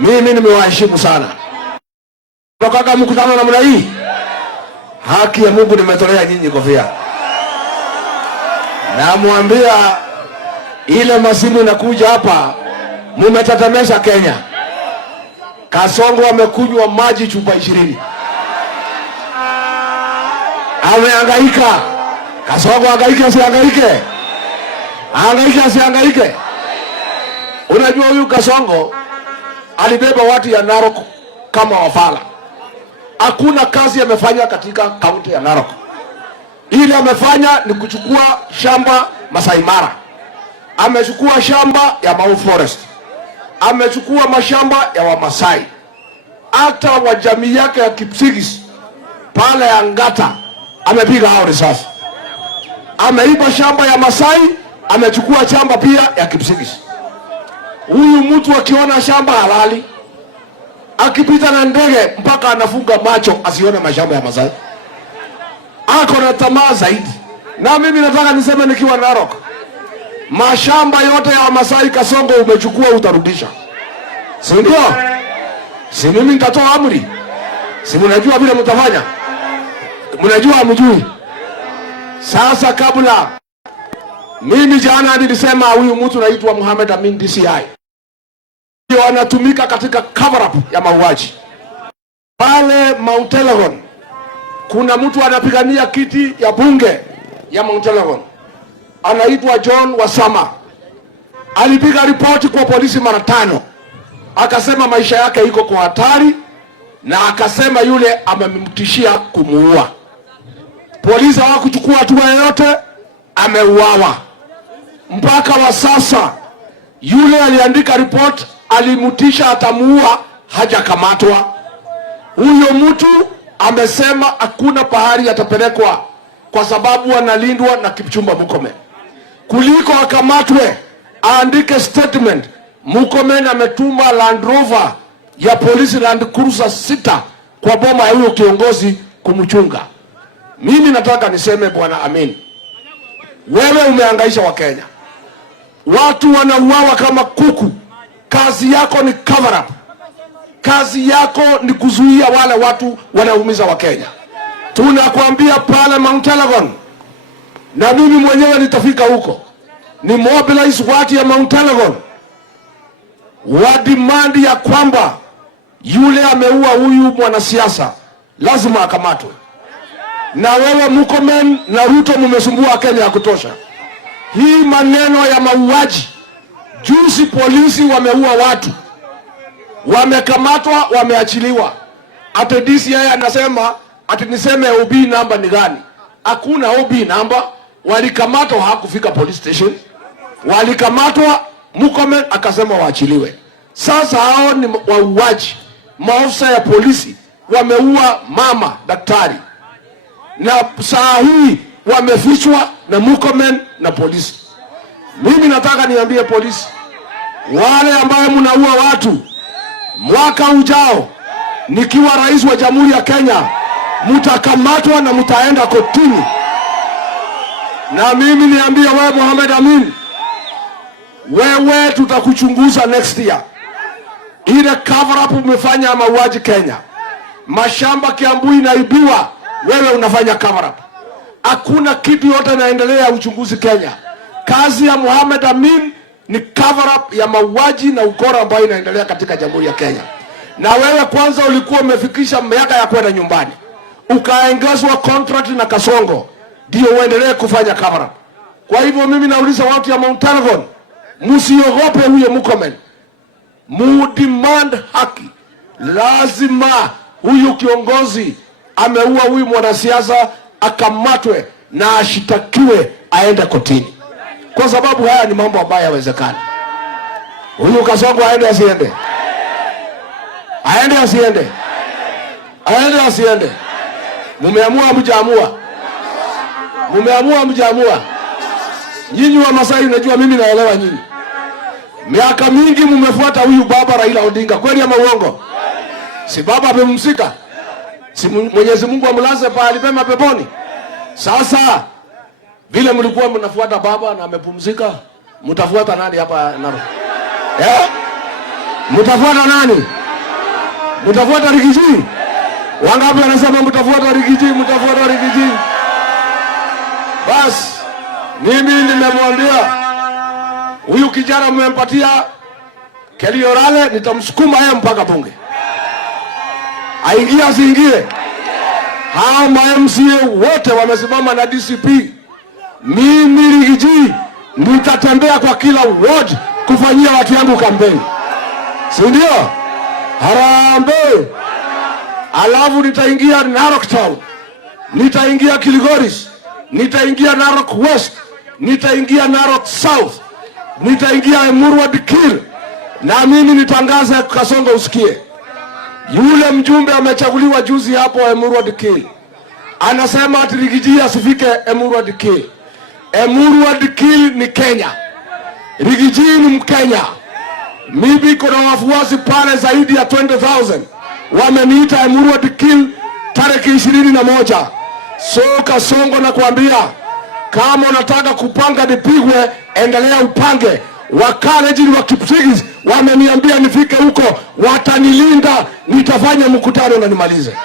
Mimi nimewaheshimu sana. Toka mkutano namna hii, haki ya Mungu nimetolea nyinyi kofia. Namwambia ile masimu inakuja hapa, mumetatamesha Kenya. Kasongo amekunywa maji chupa 20. Amehangaika. Kasongo hangaike asihangaike? Hangaike asihangaike? Unajua huyu Kasongo alibeba watu ya Narok kama wafala. Hakuna kazi amefanya katika kaunti ya Narok. Ile amefanya ni kuchukua shamba Masai Mara. Amechukua shamba ya Mau Forest. Amechukua mashamba ya Wamasai. Hata wa jamii yake ya Kipsigis pale ya Ngata amepiga hao risasi. Ameiba shamba ya Masai, amechukua shamba pia ya Kipsigis. Huyu mtu akiona shamba halali, akipita na ndege mpaka anafunga macho asione mashamba ya Masai. Ako na tamaa zaidi. Na mimi nataka niseme nikiwa Narok, mashamba yote ya Wamasai Kasongo umechukua utarudisha. Si ndio? Si mimi nitatoa amri. Si mnajua vile mtafanya? Mnajua hamjui? Sasa kabla mimi jana nilisema huyu mtu anaitwa Mohamed Amin DCI ndio anatumika katika cover up ya mauaji. Pale Mount Elgon kuna mtu anapigania kiti ya bunge ya Mount Elgon. Anaitwa John Wasama. Alipiga ripoti kwa polisi mara 5. Akasema maisha yake iko kwa hatari na akasema yule amemtishia kumuua. Polisi hawakuchukua hatua yoyote, ameuawa. Mpaka wa sasa yule aliandika report alimtisha atamuua, hajakamatwa. Huyo mtu amesema hakuna pahali atapelekwa kwa sababu analindwa na Kipchumba Murkomen. Kuliko akamatwe aandike statement. Murkomen ametuma Land Rover ya polisi Land Cruiser 6 kwa boma ya huyo kiongozi kumchunga. Mimi nataka niseme Bwana Amin, wewe umehangaisha Wakenya. Watu wanauawa kama kuku. Kazi yako ni cover up. Kazi yako ni kuzuia wale watu wanaumiza Wakenya. Tunakuambia pale Mount Elgon, na mimi mwenyewe nitafika huko, ni mobilize watu ya Mount Elgon wa demand ya kwamba yule ameua huyu mwanasiasa lazima akamatwe. Na wewe Murkomen na Ruto mumesumbua Kenya ya kutosha. Hii maneno ya mauaji, juzi polisi wameua watu, wamekamatwa, wameachiliwa. Ate DCI anasema ati niseme OB number ni gani? Hakuna OB number. Walikamatwa, hakufika police station. Walikamatwa, Murkomen akasema waachiliwe. Sasa hao ni wauaji. Maafisa ya polisi wameua mama daktari, na saa hii wamefichwa na Murkomen na polisi. Mimi nataka niambie polisi, wale ambaye mnaua watu, mwaka ujao nikiwa rais wa Jamhuri ya Kenya, mtakamatwa na mtaenda kotini. Na mimi niambie wewe Mohamed Amin, wewe tutakuchunguza next year. Ile cover up umefanya mauaji Kenya, mashamba Kiambu inaibiwa, wewe unafanya cover up. Hakuna kitu yote inaendelea uchunguzi Kenya. Kazi ya Mohamed Amin ni cover up ya mauaji na ukora ambayo inaendelea katika Jamhuri ya Kenya. Na wewe kwanza ulikuwa umefikisha miaka ya kwenda nyumbani, ukaongezwa contract na Kasongo ndio uendelee kufanya cover up. Kwa hivyo mimi nauliza watu ya Mount Elgon, msiogope huyo Murkomen. Mudemand haki. Lazima huyu kiongozi ameua huyu mwanasiasa akamatwe na ashitakiwe aende kotini. Kwa sababu haya ni mambo ambayo hayawezekani. Huyu Kasongo aende asiende? Aende asiende? Aende asiende? Mumeamua mjaamua? Mumeamua mjaamua? Nyinyi wa Masai unajua mimi naelewa nyinyi. Miaka mingi mumefuata huyu baba Raila Odinga. Kweli ama uongo? Si baba amemsika? Si Mwenyezi Mungu amlaze pahali pema peponi? Sasa vile mlikuwa mnafuata baba na amepumzika, mtafuata nani hapa Narok? Mtafuata nani? Mtafuata Rigiji? Wangapi wanasema mtafuata Rigiji? Mtafuata Rigiji? Basi mimi nimemwambia huyu kijana mmempatia Kelly Orale, nitamsukuma yeye mpaka bunge. Aingie asiingie? Hao MCA wote wamesimama na DCP. Mimi Rigiji nitatembea kwa kila ward kufanyia watu yangu kampeni. Si ndio? Harambee. Alafu nitaingia Narok Town, nitaingia Kilgoris, nitaingia Narok West, nitaingia Narok South, nitaingia Emurua Dikir. Na mimi nitangaza Kasongo usikie. Yule mjumbe amechaguliwa juzi hapo Emurua Dikir, anasema ati Rigiji asifike Emurua Dikir. Emurua Dikir ni Kenya, Rigiji ni Mkenya. Mimi kuna wafuasi pale zaidi ya 20,000 wameniita Emurua Dikir tarehe 21. So Kasongo na kuambia, kama unataka kupanga nipigwe, endelea upange. Wakalenjin wa Kipsigis wameniambia nifike huko, watanilinda, nitafanya mkutano na nimalize.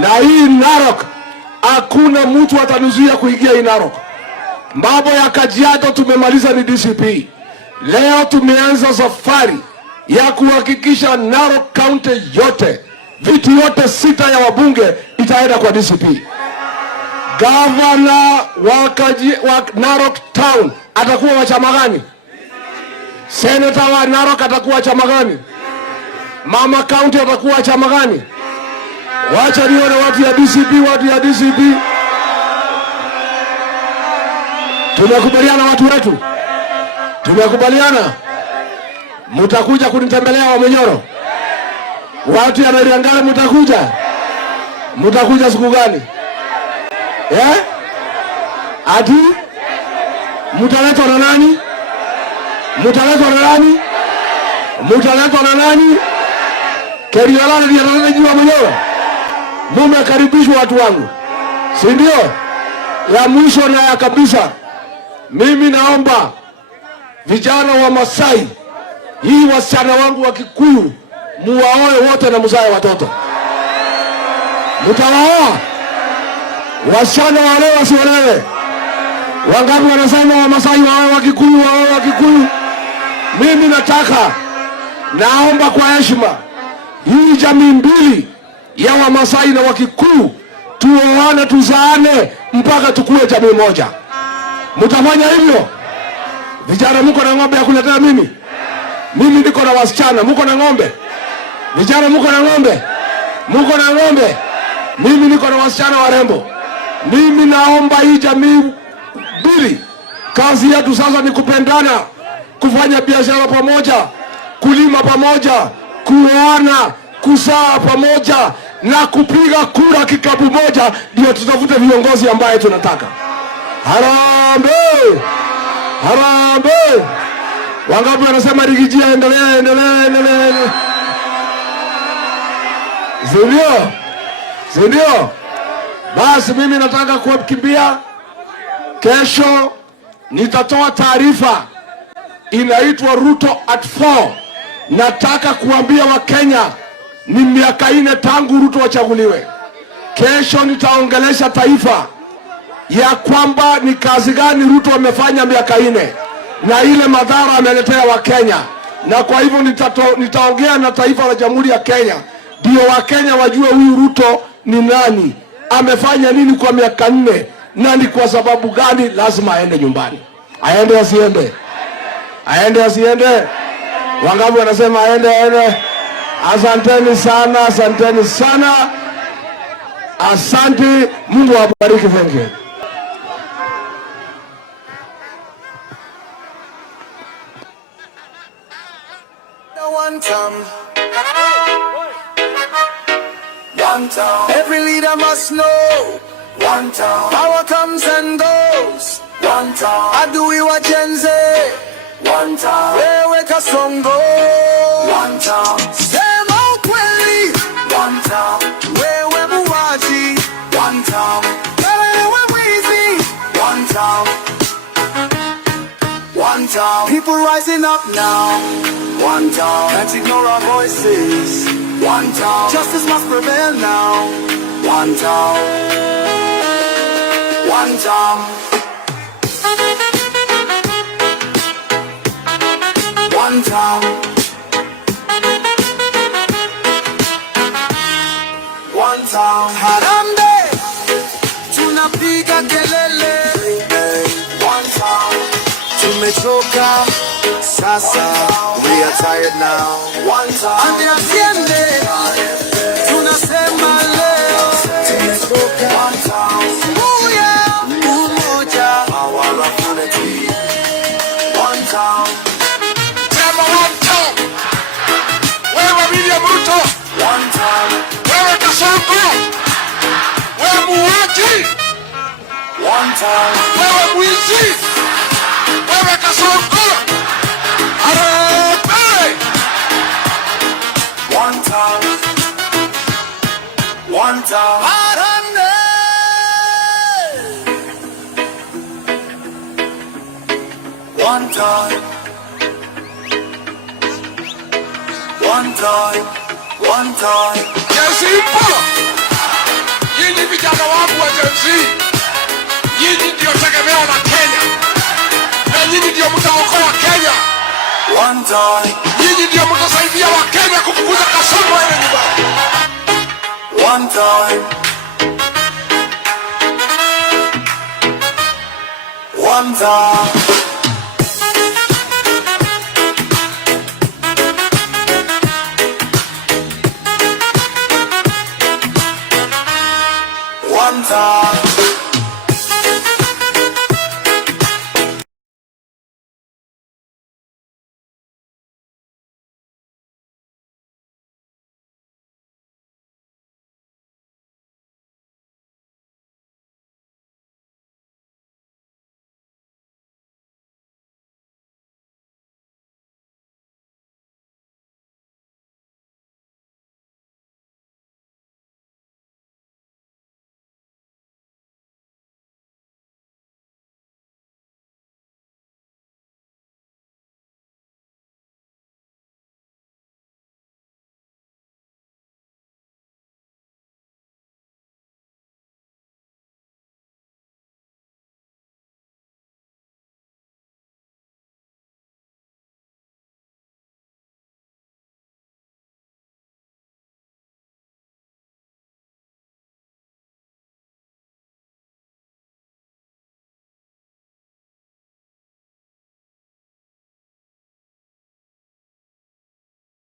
Na hii Narok hakuna mtu atanuzuia kuingia hii Narok. Mambo ya Kajiado tumemaliza, ni DCP. Leo tumeanza safari ya kuhakikisha Narok County yote, viti yote 6 ya wabunge itaenda kwa DCP. Governor wa Narok Town atakuwa wa chama gani? Senator wa Narok atakuwa chama gani? Mama County atakuwa chama gani? Wacha nione watu ya DCP, watu ya DCP. Tumekubaliana watu wetu? Tumekubaliana? Mutakuja kunitembelea wa Munyoro? Watu ya Nariangale mutakuja? Mutakuja siku gani? Ati? Mutaletwa na nani? Mutaletwa na nani? Mutaletwa na nani? Kelly Orale ndiye atajua Munyoro? Mumekaribishwa watu wangu, si ndio? Ya mwisho na ya kabisa, mimi naomba vijana wa Masai, hii wasichana wangu wa Kikuyu, muwaoe wote na mzae watoto. Mutawaoa? Wasichana wale wasiolewe? Wangapi wanasema wa Masai waoe wa Kikuyu, waoe wa Kikuyu? Mimi nataka, naomba kwa heshima, hii jamii mbili ya wa Masai na wa Kikuyu tuoane, tuzaane mpaka tukue jamii moja. Mtafanya hivyo? Vijana mko na ng'ombe ya kuletea mimi? Mimi niko na wasichana, mko na ng'ombe? Vijana mko na ng'ombe? Mko na ng'ombe? Mimi niko na wasichana warembo. Mimi naomba hii jamii mbili, kazi yetu sasa ni kupendana, kufanya biashara pamoja, kulima pamoja, kuoana, kuzaa pamoja na kupiga kura kikapu moja, ndio tutafute viongozi ambaye tunataka. Harambee! Harambee! Wangapi wanasema Rigiji endelee? Sindio? Basi mimi nataka kukimbia. Kesho nitatoa taarifa inaitwa Ruto at 4. Nataka kuambia Wakenya ni miaka 4 tangu Ruto wachaguliwe. Kesho nitaongelesha taifa ya kwamba ni kazi gani Ruto amefanya miaka 4 na ile madhara ameletea Wakenya. Na kwa hivyo nitaongea na taifa la Jamhuri ya Kenya, ndio Wakenya wajue huyu Ruto ni nani, amefanya nini kwa miaka 4, na ni kwa sababu gani lazima aende nyumbani. Aende asiende? Aende asiende? Wangapi wanasema aende? Asanteni sana, asanteni sana. Asante, Mungu awabariki. Thank you. One town. Every leader must know. One town. Power comes and goes. One town. I do it what Gen Z. One town. Wewe Kasongo. One town. Sema ukweli. One town. Wewe Muwaji. One town. Wewe Mwizi. One town. One town. time. People rising up now. One time. Can't ignore our voices. One time. Justice must prevail now. One time. One time. One time. One time. Harambee, tunapiga kelele. One time. Tumechoka sasa, we are tired now. One time. Ande atiende, tunasema leo. Tumechoka. One time. Oh yeah, umoja. Our unity. One time. Sema one time. Wewe William Ruto. One time. Wewe Kasongo. Wewe muuaji. One time. Wewe mwizi. Wewe Kasongo. Harambee. One time. One time. Harambee. One time. One time. One time. Jenzi mpo. Nyinyi vijana wangu wa Jenzi. Nyinyi ndio tegemeo la Kenya. Na nyinyi ndio mtaokoa Kenya. One time. Nyinyi ndio mtasaidia wa Kenya kufukuza Kasongo ile nyumbani. One time. One time. One time.